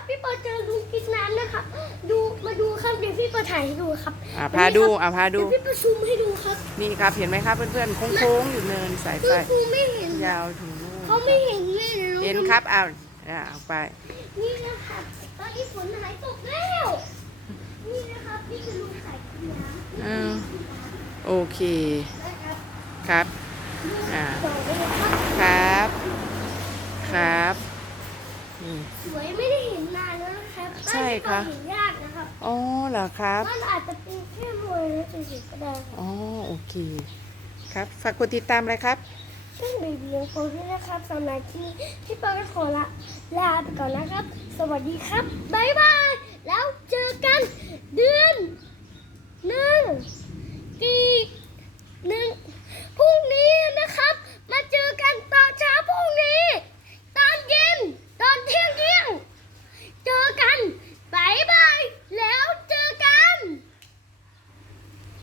ครับพี่ปอเจอลุงกินน้ำนะครับ ดูมาดูครับเดี๋ยวพี่ปอถ่ายให้ดูครับอ่าพาดูอ่าพาดู เดี๋ยวพี่ประชุมให้ดูครับนี่ครับ เห็นไหมครับเพื่อนๆโค้งๆอยู่เนินสายไฟคือครูไม่เห็นยาวถึงนู่นเขาไม่เห็นเลยนะเห็นครับเอาอ่าเอาไป นี่นะครับตอนนี้ฝนหายตกแล้วนี่นะครับนี่คือลุงใส่น้ำอืมโอเคนะครับครับอ่าต่อไปนะครับ ครับ ครับ นี่สวยไม่ได้เห็นนานแล้วนะครับใช่ค่ะ บ้านพี่ปอเห็นยากนะครับอ๋อเหรอครับมันอาจจะเป็นแค่มวยนะเฉยๆก็ได้อ๋อโอเค ครับ ฝากกดติดตามเลยครับช่วงเบบียังโคด้วยนะครับสำหรับที่นี่พี่ปอก็ขอละลาไปก่อนนะครับ สวัสดีครับบ๊ายบายแล้วเจอกันเดือนหนึ่ง